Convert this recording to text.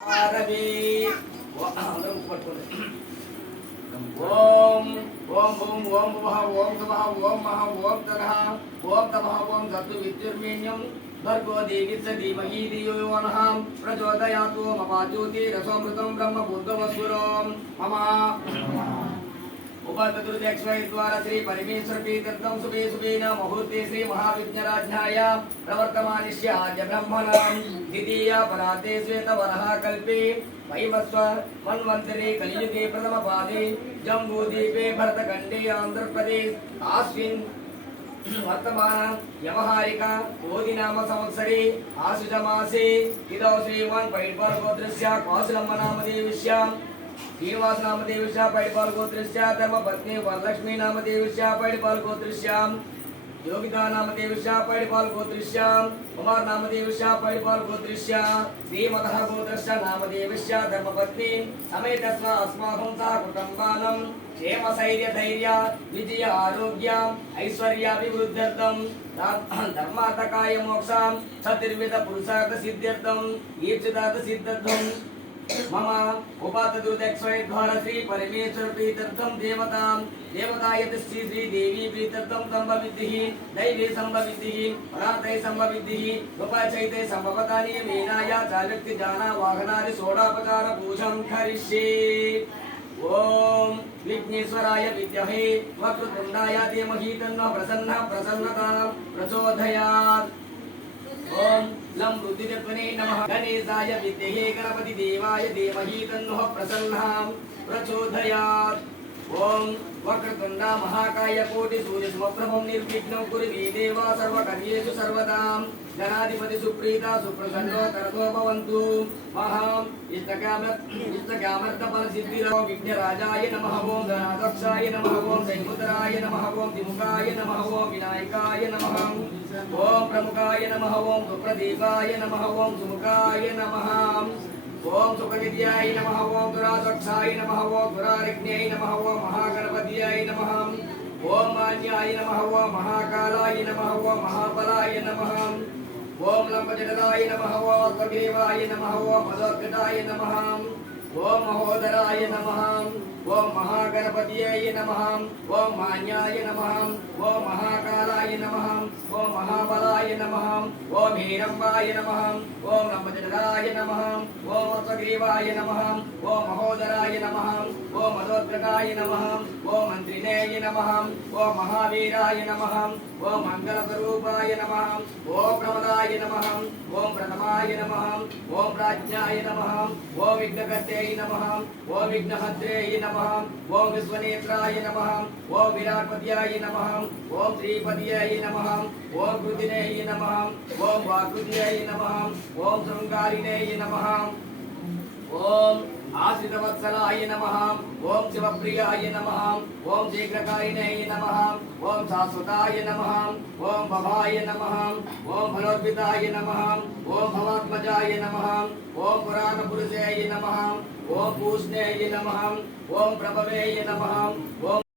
రవి ఓం ఓం ఓం ఓం భవ ఓం తమః ఓం మహ ఓం తరః ఓం తమః ఓం సత్తు విద్యుర్మేణ్యం భర్గో దేవిస్య ధీమహి ధియో యో నః ప్రచోదయాతు మమ జ్యోతిరసోమృతం బ్రహ్మ భూతవస్సురం మమ उपतुर्दक्षय द्वारा श्री परमेश्वर तीर्थम सुबे सुबेन मुहूर्ते श्री महाविघ्नराज्ञाय प्रवर्तमानिष्य आद्य ब्रह्मणां द्वितीय पराते श्वेतवरः कल्पे वैवस्व मन्वन्तरे कलियुगे प्रथम पादे जम्बूद्वीपे भरतखण्डे आन्ध्रप्रदेश आश्विन वर्तमान यमहारिका कोदिनाम संवत्सरे आश्विजमासे इदौ श्रीवान् पैड्वार गोत्रस्य कौशलम्मा नामदेवस्य श्रीनिवास नामदेवस्य पैडपाल गोत्रस्य धर्मपत्नी वरलक्ष्मी नामदेवस्य पैडपाल गोत्रस्य योगिता नामदेवस्य पैडपाल गोत्रस्य कुमार नामदेवस्य पैडपाल गोत्रस्य श्रीमतः गोत्रस्य नामदेवस्य धर्मपत्नी समेतस्व अस्माकं सह कुटुम्बानं क्षेम स्थैर्य धैर्य विजय आरोग्य ऐश्वर्याभिवृद्ध्यर्थं धर्मार्थकाय मोक्षं चतुर्विध पुरुषार्थ सिद्ध्यर्थं ईप्सितार्थ सिद्ध्यर्थं मम उपातदुर्दक्षय द्वारा श्री परमेश्वर प्रीत्यर्थम देवतां देवतायत श्री श्री देवी प्रीत्यर्थम संभविद्धिः दैवी संभविद्धिः परातय संभविद्धिः उपचैते संभवतानि मीनाय चालक्ति जाना वाहनानि सोडापचार पूजं करिष्ये ओम विघ्नेश्वराय विद्महे वक्रतुण्डाय धीमहि तन्नो प्रसन्नः प्रसन्नता प्रचोदयात् ओम लं रुद्रपने नमः गणेशाय विद्महे गणपति देवाय धीमहि तन्नः प्रसन्नः प्रचोदयात् ओम वक्रतुण्डा महाकाय कोटि सूर्य समप्रभं निर्विघ्नं कुरु मे देवा सर्वकार्येषु सर्वदा गणाधिपति सुप्रीता सुप्रसन्नो तरतो भवन्तु महां इष्टकामर्थफल सिद्धिरो विघ्नराजाय नमः ओम गणाध्यक्षाय नमः ओम दैवतराय नमः ओम दिमुखाय नमः ओम विनायकाय नमः ओम प्रमुखाय नमः ओम सुप्रदीपाय नमः ओम सुमुखाय नमः ओम सुखनिध्याय नमः ओम दुराध्यक्षाय नमः ओम दुरारिज्ञाय नमः ओम महागणपतये नमः ओम मान्याय नमः ओम महाकालाय नमः ओम महाबलाय नमः ओम लंबजटाय नमः ओम त्वग्रीवाय नमः ओम मदोद्गताय नमः ओम महोदराय नमः ओम महागणपतये नमः ओम मान्याय नमः ओम महाकालाय नमः ओम महाबलाय नमः ओम हिरंबाय नमः ओम लंबजटाय नमः ओम त्वग्रीवाय नमः ओम महोदराय नमः ओम मदोद्गताय नमः ओम मंत्रिणेय नमः ओम महावीराय नमः ओम मंगलस्वरूपाय नमः ओम प्रमदाय नमः ओम प्रथमाय नमः ओम प्राज्ञाय नमः ओम विघ्नकर्ते नमः ओम विघ्नहत्रे नमः ओम विश्वनेत्राय नमः ओम विराटपत्याय नमः ओम श्रीपत्याय नमः ओम कृतिने नमः ओम वाकृत्याय नमः ओम शृंगारिणे नमः ओम आश्रितवत्सलाय नमः ओम शिवप्रियाय नमः ओम शीघ्रकारिणे नमः ओम शाश्वताय नमः ओम भवाय नमः ओम फलोद्भिताय नमः ओम भवात्मजाय नमः ओम पुराणपुरुषाय नमः ओम पूष्णेय नमः ओम प्रभवे नमः ओम